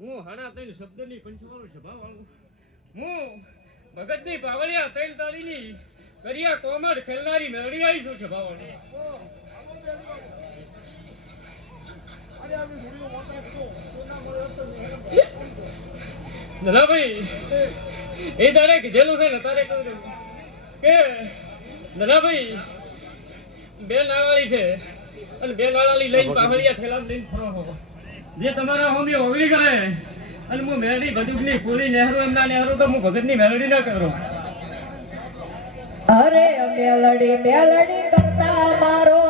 હું હાડા તૈન શબ્દની પંચવાળો સભાવાળો હું ભગતની પાવળિયા તૈન તાળીની કરિયા કોમર ખેલનારી મેળડી આવી છું સભાવાળો ભાઈ એ તારે કીધેલું છે ને તારે કહ્યું કે ભાઈ બે નાળાળી છે અને બે નાળાળી લઈને પાવળિયા ઠેલા લઈને ફરો હો જે તમારા હોમી ઓગળી કરે અને હું મેરડી બદુકની ફૂલી નહેરો એમના નહેરો તો હું ભગતની મેરડી ના કરો અરે મેલડી મેલડી કરતા મારો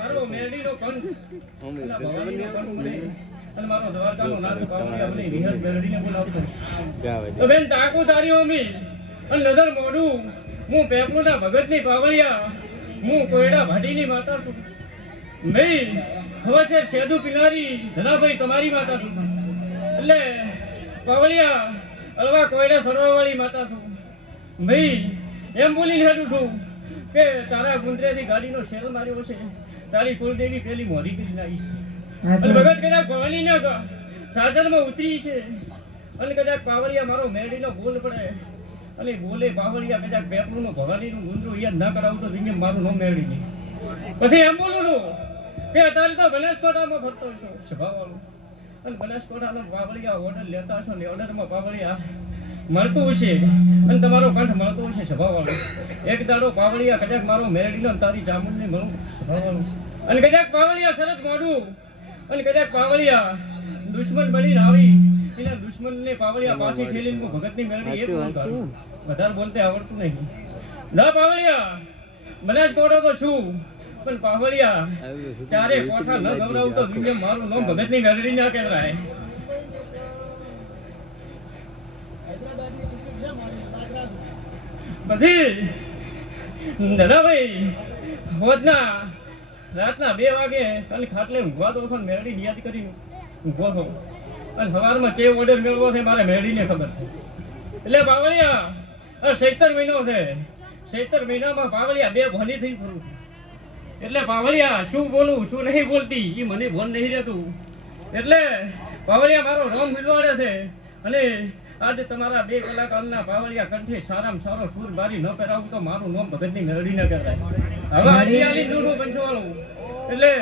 મારો મેરડી નો કંઠ અને મારો દ્વારકાનો નાથ પાવળિયા વિહર મેરડીને બોલાવતો તો બેન તાકુ તારી અમી અને નજર મોઢું હું પેપલુના ભગતની પાવળિયા હું કોયડા ભાટીની માતા છું મેં હવે છે સેદુ પિનારી ધનાભાઈ તમારી માતા છું એટલે પાવળિયા અલવા કોયડા સરવાવાળી માતા છું મેં એમ બોલી હેડું છું કે તારા ગુંદરેથી ગાડીનો શેર માર્યો છે તારી કુલદેવી પેલી મોરી કરી નાખી છે અને ભગત કદાચ ભવાની ના સાધનમાં ઉતરી છે અને કદાચ પાવળિયા મારો મેરડીનો બોલ પડે અને બોલે પાવળિયા કદાચ પેપલું ભવાનીનું ગુંદરું યાદ ના કરાવું તો દિને મારું નો મેરડી નહીં પછી એમ બોલું છું કે અત્યારે તો બનાસકાંઠામાં ફરતો છો સ્વભાવવાળું અને બનાસકાંઠાનો પાવળિયા ઓર્ડર લેતા છો ને ઓર્ડરમાં પાવળિયા મળતું હશે અને તમારો કંઠ મળતો હશે સ્વભાવવાળો એક દાડો પાવળિયા કદાચ મારો મેરડીનો તારી ચામુંડને મળું સ્વભાવવાળું અને કદાચ પાવળિયા સરસ મોઢું અને કદાચ પાવળિયા દુશ્મન બનીને આવી એના દુશ્મનને પાવળિયા પાછી ઠેલીને હું ભગતની મેરડી એ બોલું વધારે બોલતે આવડતું નહીં ના પાવળિયા બનાસકાંઠો તો છું પણ પાવળિયા ચારે કોઠા ન ગવડાવું તો દુનિયા મારું નામ ભગતની મેરડી ના કહેવાય પછી દાદાભાઈ હોજના રાતના 2 વાગે અને ખાટલે ઊંઘવા તો મેરડી યાદ કરી ઊંઘો છો અને સવારમાં ચે ઓર્ડર મેળવો છે મારે મેરડીને ખબર છે એટલે પાવળિયા 76 મહિનો છે 76 મહિનામાં પાવળિયા 2 ભણી થઈ ફરું એટલે પાવળિયા શું બોલું શું નહીં બોલતી એ મને ભોન નહીં રહેતું એટલે પાવળિયા મારો રોમ મિલવાડે છે અને આજે તમારા 2 કલાકારના પાવળિયા કંઠે સારામાં સારો સૂર બારી ન પહેરાવું તો મારું નામ ભગતની મેરડી ન કહેવાય હવે હરિયાળી દૂરનું પંચવાળું એટલે